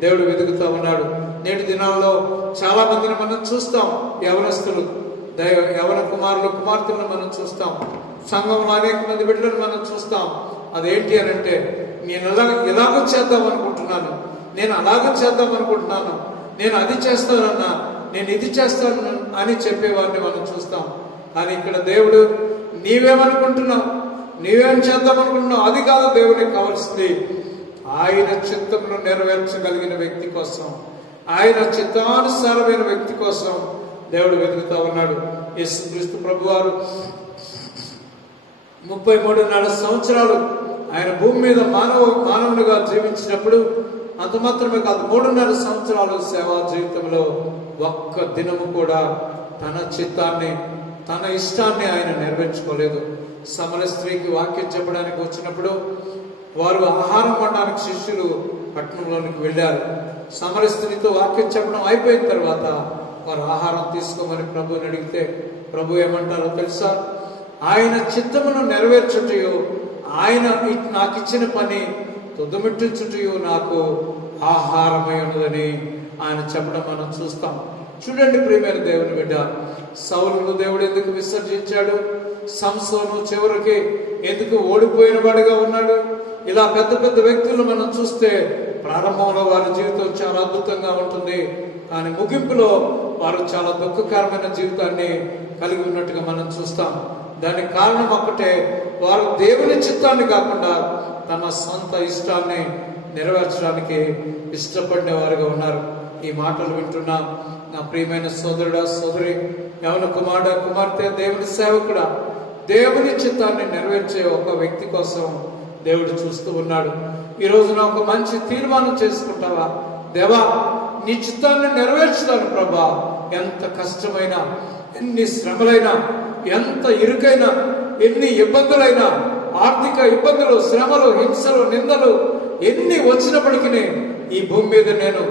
దేవుడు వెతుకుతూ ఉన్నాడు. నేటి దినాల్లో చాలా మందిని మనం చూస్తాం, యవనస్తులు, యవన కుమారులు, కుమార్తెలను మనం చూస్తాం. సంఘంలో అనేక మంది బిడ్డలను మనం చూస్తాం. అదేంటి అని అంటే, నేను ఎలాగో చేద్దాం అనుకుంటున్నాను, నేను అలాగో చేద్దాం అనుకుంటున్నాను, నేను అది చేస్తానన్నా, నేను ఇది చేస్తాను అని చెప్పేవారిని మనం చూస్తాం. కానీ ఇక్కడ దేవుడు, నీవేమనుకుంటున్నావు, నీవేం చేద్దాం అనుకుంటున్నావు, అది కాదు దేవునికి కావాల్సింది. ఆయన చిత్తమును నెరవేర్చగలిగిన వ్యక్తి కోసం, ఆయన చిత్తానుసారమైన వ్యక్తి కోసం దేవుడు వెతుకుతా ఉన్నాడు. యేసుక్రీస్తు ప్రభువారు 33.5 సంవత్సరాలు ఆయన భూమి మీద మానవునిగా జీవించినప్పుడు, అంత మాత్రమే కాదు, 3.5 సంవత్సరాలు సేవా జీవితంలో ఒక్క దినము కూడా తన చిత్తాన్ని, తన ఇష్టాన్ని ఆయన నెరవేర్చుకోలేదు. సమరయ స్త్రీకి వాక్యం చెప్పడానికి వచ్చినప్పుడు వారు ఆహారం కొనడానికి శిష్యులు పట్టణంలోనికి వెళ్ళారు. సమరయ స్త్రీతో వాక్యం చెప్పడం అయిపోయిన తర్వాత వారు ఆహారం తీసుకోమని ప్రభువుని అడిగితే ప్రభు ఏమంటారో తెలుసా? ఆయన చిత్తమును నెరవేర్చుటయో, ఆయన నాకు ఇచ్చిన పని తుదముట్టించుటయో నాకు ఆహారమై ఉన్నదని ఆయన చెప్పడం మనం చూస్తాం. చూడండి ప్రియమైన దేవుని బిడ్డ, సౌలును దేవుడు ఎందుకు విసర్జించాడు? సంసోను చివరికి ఎందుకు ఓడిపోయిన వాడిగా ఉన్నాడు? ఇలా పెద్ద పెద్ద వ్యక్తులు మనం చూస్తే ప్రారంభంలో వారి జీవితం చాలా అద్భుతంగా ఉంటుంది, కానీ ముగింపులో వారు చాలా దుఃఖకరమైన జీవితాన్ని కలిగి ఉన్నట్టుగా మనం చూస్తాం. దానికి కారణం ఒక్కటే, వారు దేవుని చిత్తాన్ని కాకుండా తమ సొంత ఇష్టాన్ని నెరవేర్చడానికి ఇష్టపడిన వారుగా ఉన్నారు. ఈ మాటలు వింటున్నా నా ప్రియమైన సోదరుడా, సోదరి, యవన కుమారుడా, కుమార్తె, దేవుని సేవకుడా, దేవుని చిత్తాన్ని నెరవేర్చే ఒక వ్యక్తి కోసం దేవుడు చూస్తూ ఉన్నాడు. ఈ రోజున ఒక మంచి తీర్మానం చేసుకుంటావా? దేవా, నీ చిత్తాన్ని నెరవేర్చుతాను ప్రభా. ఎంత కష్టమైనా, ఎన్ని శ్రమలైనా, ఎంత ఇరుకైనా, ఎన్ని ఇబ్బందులైనా, ఆర్థిక ఇబ్బందులు, శ్రమలు, హింసలు, నిందలు ఎన్ని వచ్చినప్పటికీ ఈ భూమి మీద నేను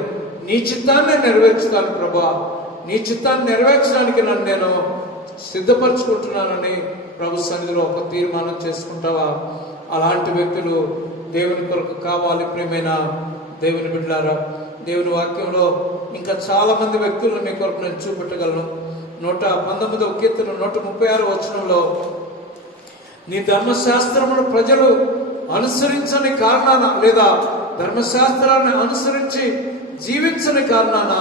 నీ చిత్తాన్ని నెరవేర్చుతాను ప్రభా. నీ చిత్తాన్ని నెరవేర్చడానికి నన్ను నేను సిద్ధపరచుకుంటున్నానని ప్రభు సన్నిధిలో ఒక తీర్మానం చేసుకుంటావా? అలాంటి వ్యక్తులు దేవుని కొరకు కావాలి. ప్రియమైన దేవుని బిడ్డలారా, దేవుని వాక్యంలో ఇంకా చాలా మంది వ్యక్తులను మీ కొరకు నేను చూపెట్టగలను. 119వ కీర్తన 136వ వచనంలో, నీ ధర్మశాస్త్రమును ప్రజలు అనుసరించని కారణాన, లేదా ధర్మశాస్త్రాన్ని అనుసరించి జీవించని కారణాన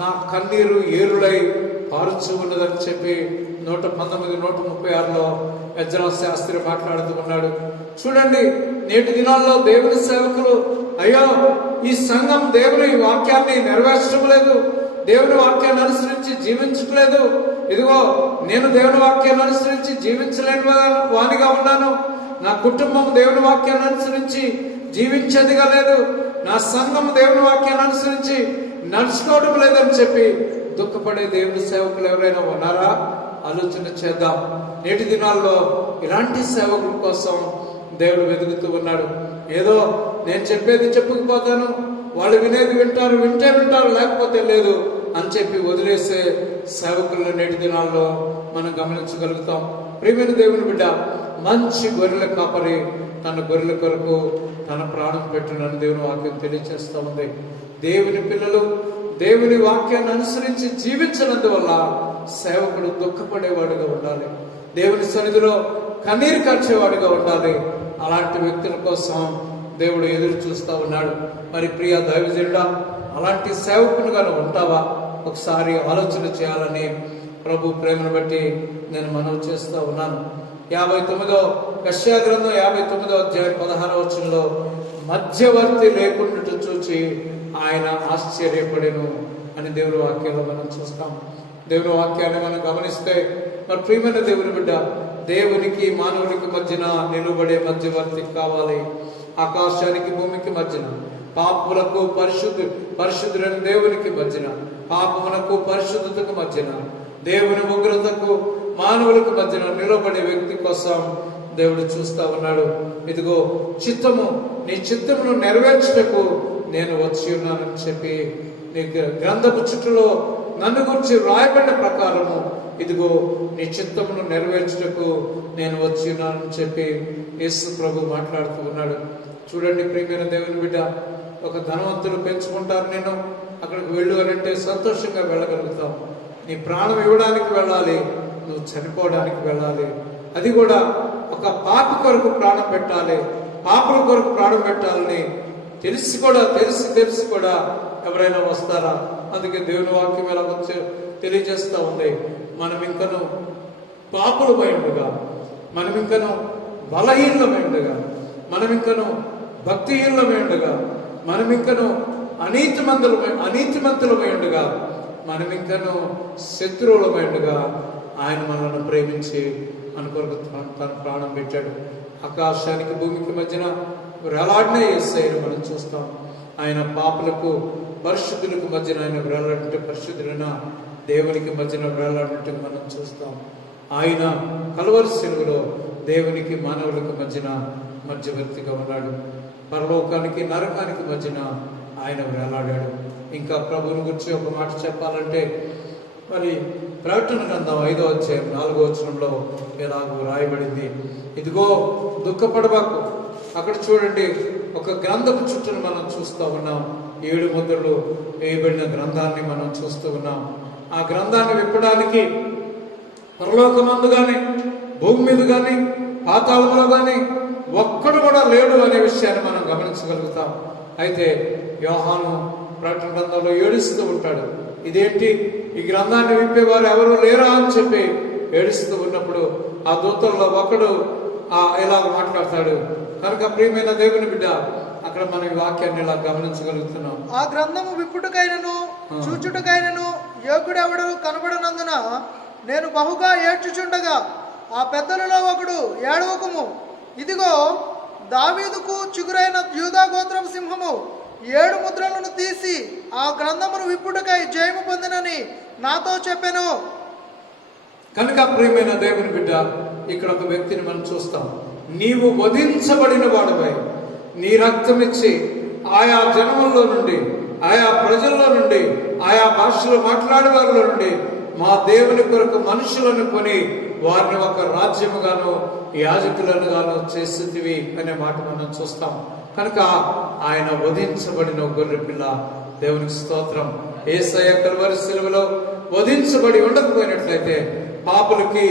నా కన్నీరు ఏరులై పారుచు ఉన్నదని చెప్పి 119, 136లో ఎజ్రా శాస్త్రి మాట్లాడుతూ ఉన్నాడు. చూడండి, నేటి దినాల్లో దేవుని సేవకులు, అయ్యో ఈ సంఘం దేవుని వాక్యాన్ని నెరవేర్చడం లేదు, దేవుని వాక్యాన్ని అనుసరించి జీవించట్లేదు, ఇదిగో నేను దేవుని వాక్యాన్ని అనుసరించి జీవించలేని వానిగా ఉన్నాను, నా కుటుంబం దేవుని వాక్యాన్ని అనుసరించి జీవించేదిగా లేదు, నా సంఘం దేవుని వాక్యాన్ని అనుసరించి నడుచుకోవడం లేదని చెప్పి దుఃఖపడే దేవుని సేవకులు ఎవరైనా ఉన్నారా? ఆలోచన చేద్దాం. నేటి దినాల్లో ఇలాంటి సేవకుల కోసం దేవుడు వెతుకుతూ ఉన్నాడు. ఏదో నేను చెప్పేది చెప్పుకుపోతాను, వాళ్ళు వినేది వింటారు, వింటే వింటారు, లేకపోతే లేదు అని చెప్పి వదిలేసే సేవకులను నేటి దినాల్లో మనం గమనించగలుగుతాం. ప్రియమైన దేవుని బిడ్డ, మంచి గొర్రెల కాపరి తన గొర్రెల కొరకు తన ప్రాణం పెట్టునని దేవుని వాక్యం తెలియజేస్తూ ఉంది. దేవుని పిల్లలు దేవుని వాక్యాన్ని అనుసరించి జీవించినందువల్ల సేవకుడు దుఃఖపడేవాడుగా ఉండాలి, దేవుని సన్నిధిలో కన్నీరు కార్చేవాడుగా ఉండాలి. అలాంటి వ్యక్తుల కోసం దేవుడు ఎదురు చూస్తూ ఉన్నాడు. మరి ప్రియ దైవజనుడా, అలాంటి సేవకునిగా ఉంటావా? ఒకసారి ఆలోచన చేయాలని ప్రభు ప్రేమను బట్టి నేను మనవి చేస్తూ ఉన్నాను. 59వ యెషయా గ్రంథం 59వ అధ్యాయం 16వ వచనంలో, మధ్యవర్తి లేకుండా చూచి ఆయన ఆశ్చర్యపడెను అని దేవుని వాక్యంలో మనం చూస్తాం. దేవుని వాక్యాన్ని మనం గమనిస్తే, మరి ప్రియమైన దేవుని బిడ్డ, దేవునికి మానవునికి మధ్యన నిలబడే మధ్యవర్తి కావాలి. ఆకాశానికి భూమికి మధ్యన, పాపులకు పరిశుద్ధులైన దేవునికి మధ్యన, పాపమునకు పరిశుద్ధతకు మధ్యన, దేవుని ఉగ్రతకు మానవులకు మధ్యన నిలబడే వ్యక్తి కోసం దేవుడు చూస్తా ఉన్నాడు. ఇదిగో చిత్తము, నీ చిత్తమును నెరవేర్చుటకు నేను వచ్చి ఉన్నానని చెప్పి, నీ గ్రంథపు చుట్టూలో నన్ను గురించి రాయబడిన ప్రకారము ఇదిగో నీ చిత్తమును నెరవేర్చుటకు నేను వచ్చి ఉన్నానని చెప్పి యేసు ప్రభు మాట్లాడుతూ ఉన్నాడు. చూడండి ప్రియమైన దేవుని బిడ్డ, ఒక ధనవంతులు పెంచుకుంటారు, నేను అక్కడికి వెళ్ళు అని అంటే సంతోషంగా వెళ్ళగలుగుతాం. నీ ప్రాణం ఇవ్వడానికి వెళ్ళాలి, నువ్వు చనిపోవడానికి వెళ్ళాలి. అది కూడా ఒక పాపి కొరకు ప్రాణం పెట్టాలి, పాపల కొరకు ప్రాణం పెట్టాలని తెలిసి కూడా ఎవరైనా వస్తారా? అందుకే దేవుని వాక్యం ఎలా వచ్చి తెలియజేస్తూ ఉంది, మనం ఇంకను పాపులమై ఉండగా, మనం ఇంకను బలహీనమై ఉండగా, మనం ఇంకను భక్తిహీనమై ఉండగా, మనం ఇంకను అనీతిమంతులమై ఉండగా, మనం ఇంకను శత్రువులమై ఉండగా ఆయన మనల్ని ప్రేమించి మన కొరకు తన ప్రాణం పెట్టాడు. ఆకాశానికి భూమికి మధ్యన వేలాడిన యేసయ్యను మనం చూస్తాం. ఆయన పాపులకు పరిశుద్ధులకు మధ్యన ఆయన వేలాడినట్టు, పరిశుద్ధులైన దేవునికి మధ్యన వేలాడినట్టు మనం చూస్తాం. ఆయన కల్వరి శిలువలో దేవునికి మానవులకు మధ్యన మధ్యవర్తిగా ఉన్నాడు. పరలోకానికి నరకానికి మధ్యన ఆయన వేలాడాడు. ఇంకా ప్రభువుని గురించి ఒక మాట చెప్పాలంటే, మరి ప్రకటన గ్రంథం 5వ అధ్యాయం 4వ వచనంలో ఎలాగో రాయబడింది, ఇదిగో దుఃఖపడబాకు. అక్కడ చూడండి, ఒక గ్రంథపు చుట్టూను మనం చూస్తూ ఉన్నాం. 7 ముద్రలు వేయబడిన గ్రంథాన్ని మనం చూస్తూ ఉన్నాం. ఆ గ్రంథాన్ని విప్పడానికి పరలోకమందు కానీ, భూమి మీద కానీ, పాతాళంలో కానీ ఒక్కడు కూడా లేడు అనే విషయాన్ని మనం గమనించగలుగుతాం. అయితే యోహాను ప్రకటన గ్రంథంలో ఏడుస్తూ ఉంటాడు. ఇదేంటి, ఈ గ్రంథాన్ని విప్పేవారు ఎవరు లేరా అని చెప్పి ఏడుస్తూ ఉన్నప్పుడు ఆ దూతల్లో ఒకడు ఇలా మాట్లాడతాడు. కనుక ప్రియమైన దేవుని బిడ్డ, అక్కడ మనం ఈ వాక్యాన్ని ఇలా గమనించగలుగుతున్నాం. ఆ గ్రంథము విప్పుటకైనను చూచుటకైనను యోగ్యుడెవడు కనబడనందున నేను బహుగా ఏడ్చుచుండగా ఆ పెద్దలలో ఒకడు, ఏడవకుము, ఇదిగో దావీదుకు చిగురైన యూదా గోత్రం సింహము 7 ముద్రలను తీసి ఆ గ్రంథమును విప్పుటకై జయము పొందినని నాతో చెప్పెను. కనుక ప్రియమైన దేవుని బిడ్డ, ఇక్కడ ఒక వ్యక్తిని మనం చూస్తాం. నీవు వధించబడిన వాడువై, నీ రక్తం ఇచ్చి ఆయా జనముల్లో నుండి, ఆయా ప్రజల్లో నుండి, ఆయా భాషలు మాట్లాడే వారిలో నుండి మా దేవుని కొరకు మనుషులను కొని వారిని ఒక రాజ్యముగాను యాజకులను గాను చేసేదివి అనే మాట మనం చూస్తాం. కనుక ఆయన వధించబడిన గొర్రె పిల్ల. దేవునికి స్తోత్రం. యేసయ్య కల్వరి శిలువలో వధించబడి ఉండకపోయినట్లయితే పాపులకి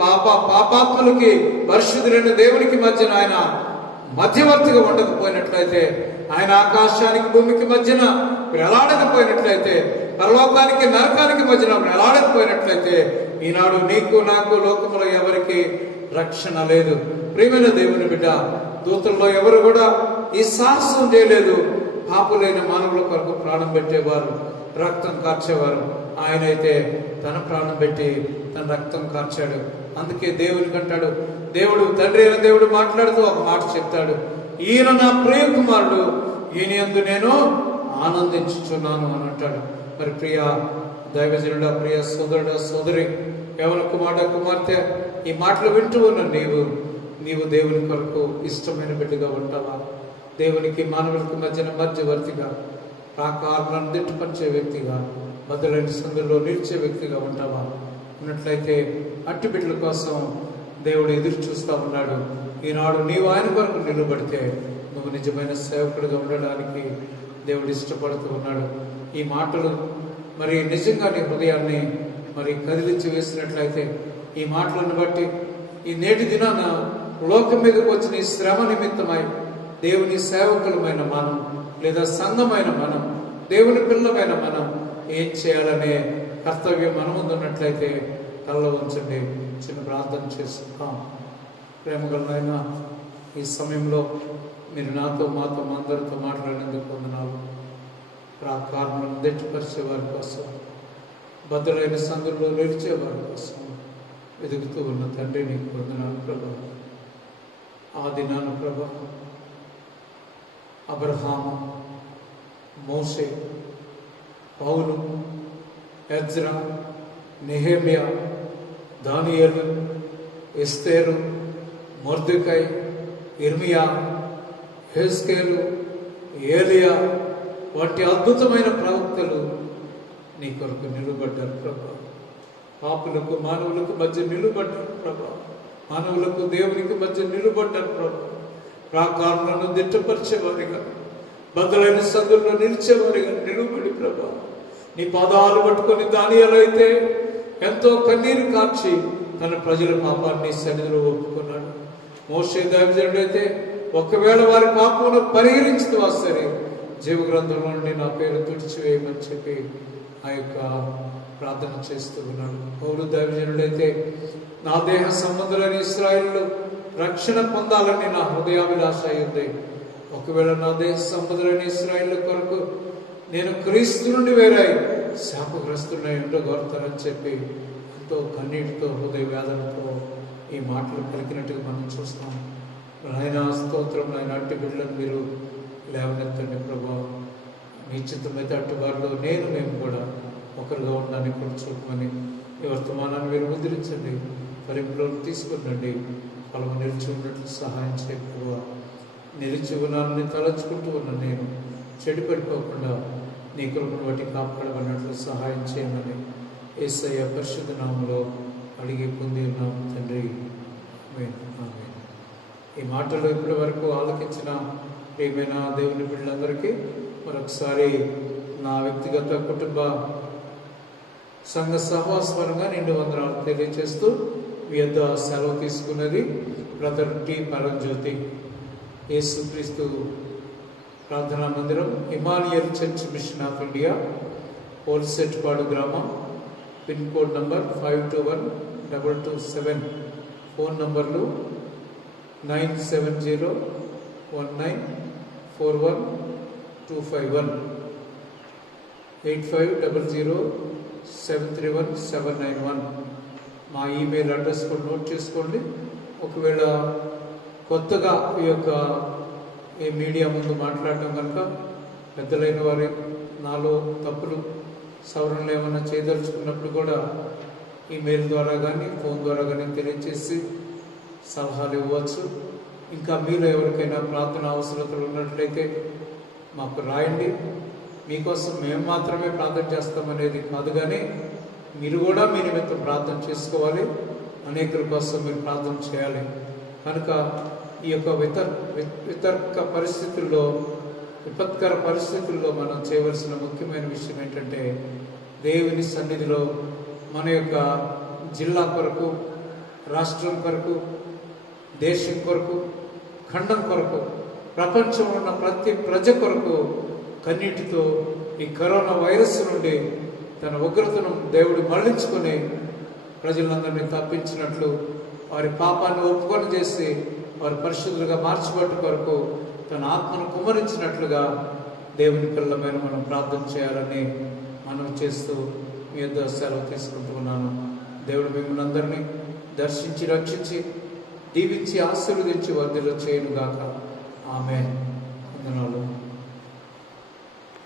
పాపాత్ములకి పరిశుద్ధులైన దేవునికి మధ్యన ఆయన మధ్యవర్తిగా ఉండకపోయినట్లయితే, ఆయన ఆకాశానికి భూమికి మధ్యన వేలాడకపోయినట్లయితే, పరలోకానికి నరకానికి మధ్యన వేలాడకపోయినట్లయితే ఈనాడు నీకు నాకు లోకంలో ఎవరికి రక్షణ లేదు. ప్రియమైన దేవుని బిడ్డ, దూతల్లో ఎవరు కూడా ఈ సాహసం చేయలేదు. పాపులైన మానవుల కొరకు ప్రాణం పెట్టేవారు, రక్తం కార్చేవారు. ఆయనైతే తన ప్రాణం పెట్టి తన రక్తం కార్చాడు. అందుకే దేవునికి అంటాడు, దేవుడు తండ్రి అయిన దేవుడు మాట్లాడుతూ ఒక మాట చెప్తాడు, ఈయన నా ప్రియ కుమారుడు, ఈయన యందు నేను ఆనందించుచున్నాను అని అంటాడు. మరి ప్రియ దైవజనుడా, ప్రియ సోదరుడా, సోదరి, యవన కుమారుడు, కుమార్తె, ఈ మాటలు వింటూ ఉన్న నీవు దేవుని కొరకు ఇష్టమైన బిడ్డగా ఉంటావా? దేవునికి మానవులకు మధ్యవర్తిగా, ప్రాకారాలను దిట్టుపరిచే వ్యక్తిగా, బదులైన సందులో నిలిచే వ్యక్తిగా ఉంటావా? ఉన్నట్లయితే అట్టి బిడ్డల కోసం దేవుడు ఎదురు చూస్తూ ఉన్నాడు. ఈనాడు నీవు ఆయన కొరకు నిలబడితే నువ్వు నిజమైన సేవకుడిగా ఉండడానికి దేవుడు ఇష్టపడుతూ ఉన్నాడు. ఈ మాటలు మరి నిజంగా నీ హృదయాన్ని మరి కదిలించి వేసినట్లయితే, ఈ మాటలను బట్టి ఈ నేటి దినాన లోకం మీదకి వచ్చిన ఈ శ్రమ నిమిత్తమై దేవుని సేవకులమైన మనం, లేదా సంఘమైన మనం, దేవుని పిల్లమైన మనం ఏం చేయాలనే కర్తవ్యం మన ముందు ఉన్నట్లయితే కళ్ళ ఉంచండి. చిన్న ప్రార్థన చేసుకుంటాం. ప్రేమగలనైనా ఈ సమయంలో మీరు నాతో మాతో అందరితో మాట్లాడినందుకు వందనాలు. ప్రాకారణను దెట్టుపరిచే వారి కోసం, బద్దలైన సందులో నిలిచే వారి కోసం వెతుకుతూ ఉన్న తండ్రి నీకు వందనాలు ప్రభా. ఆ దినాన ప్రభా అబ్రహాము, మోషే, పౌలు, ఎజ్రా, నెహెమ్యా, దానియేలు, ఎస్తేరు, మొర్దెకై, ఇర్మియా, హెజ్కేలు, ఏలియా వంటి అద్భుతమైన ప్రవక్తలు నీ కొరకు నిలబడ్డారు ప్రభా. పాపులకు మానవులకు మధ్య నిలబడ్డారు ప్రభా. మానవులకు దేవునికి మధ్య నిలబడ్డారు ప్రభా. ప్రాకారాలను దిట్టపరిచేవారిగా, బద్దలైన సందుల్లో నిలిచేవారిగా నిలబడి ప్రభా, నీ పాదాలు పట్టుకొని దానియేలు అయితే ఎంతో కన్నీరు కార్చి తన ప్రజల పాపాన్ని సన్నిధిలో ఒప్పుకున్నాడు. మోషే దైవజనుడు అయితే ఒకవేళ వారి పాపమును పరిహరించుతూ సరే జీవగ్రంథంలో నుండి నా పేరు తుడిచివేయమని చెప్పి ఆ యొక్క ప్రార్థన చేస్తూ ఉన్నాడు. పౌలు దైవజనుడైతే నా దేహ సంబంధులైన ఇశ్రాయేలు రక్షణ పొందాలని నా హృదయాభిలాష అయింది. ఒకవేళ నా దేశ సంబంధులైన ఇశ్రాయేలు కొరకు నేను క్రీస్తు నుండి వేరాయి శాపగ్రస్తున్నై ఉండగోరుతానని చెప్పి ఎంతో కన్నీటితో, హృదయ వేదనతో ఈ మాటలు పలికినట్టుగా మనం చూస్తాం. ఆయన స్తోత్రం. ఆయన అట్టి బిడ్డలను మీరు లేవనెత్తండి ప్రభా. మీ చిత్తమైతే అట్టి వారిలో మేము కూడా ఒకరుగా ఉండడానికి కూడా చూడమని ఈ వర్తమానాన్ని మీరు ముద్రించండి, పరిపులోకి తీసుకురండి. ఫలము నిలిచి ఉన్నట్లు సహాయం చేయకపోవా. నిలిచి ఉన్నానని తలచుకుంటూ ఉన్న నేను చెడిపడిపోకుండా నీ కృపను బట్టి కాపాడబడినట్లు సహాయం చేయమని యేసయ్య పరిశుద్ధ నామములో అడిగి పొంది ఉన్నాము తండ్రి. ఆమేన్. ఆమేన్. ఈ మాటలు ఇప్పటి వరకు ఆలకించిన ప్రియమైన దేవుని బిడ్డలందరికీ మరొకసారి నా వ్యక్తిగత కుటుంబ సంఘ సహవాసపరంగా నిండు వందనాలు తెలియజేస్తూ మీ యొద్ద సెలవు తీసుకున్నది బ్రదర్ టి పరంజ్యోతి. యేసుక్రీస్తు ప్రార్థనా మందిరం, Emmanuel church mission of India, Polsetpadu గ్రామం, పిన్ కోడ్ నంబర్ 521227. ఫోన్ నంబర్లు 9701941251, 8500731791. మా ఈమెయిల్ అడ్రస్ కూడా నోట్ చేసుకోండి. ఒకవేళ కొత్తగా ఈ మీడియా ముందు మాట్లాడడం కనుక పెద్దలైన వారి నాలో తప్పులు సవరణలు ఏమైనా చేయదలుచుకున్నప్పుడు కూడా ఈమెయిల్ ద్వారా కానీ ఫోన్ ద్వారా కానీ తెలియజేసి సలహాలు ఇవ్వచ్చు. ఇంకా మీలో ఎవరికైనా ప్రార్థన అవసరతలు ఉన్నట్లయితే మాకు రాయండి. మీకోసం మేము మాత్రమే ప్రార్థన చేస్తామనేది కాదు, కానీ మీరు కూడా మీ నిమిత్తం ప్రార్థన చేసుకోవాలి, అనేకుల కోసం మీరు ప్రార్థన చేయాలి. కనుక ఈ యొక్క విపత్కర పరిస్థితుల్లో మనం చేయవలసిన ముఖ్యమైన విషయం ఏంటంటే, దేవుని సన్నిధిలో మన యొక్క జిల్లా కొరకు, రాష్ట్రం కొరకు, దేశం కొరకు, ఖండం కొరకు, ప్రపంచంలో ఉన్న ప్రతి ప్రజ కొరకు కన్నీటితో ఈ కరోనా వైరస్ నుండి తన ఉగ్రతను దేవుడు మళ్లించుకొని ప్రజలందరినీ తప్పించినట్లు, వారి పాపాన్ని ఒప్పుకొని చేసి వారి పరిశుద్ధులుగా మార్చిబట్టు కొరకు తన ఆత్మను కుమ్మరించినట్లుగా దేవుని పిల్లలమైన మనం ప్రార్థన చేయాలని మనం చేస్తూ మీ యొద్ద సెలవు తీసుకుంటూ ఉన్నాను. దేవుడు మిమ్మల్ని అందరినీ దర్శించి, రక్షించి, దీవించి, ఆశీర్వదించి వర్ధిల్ల చేయునుగాక. ఆమేన్. వందనాలు.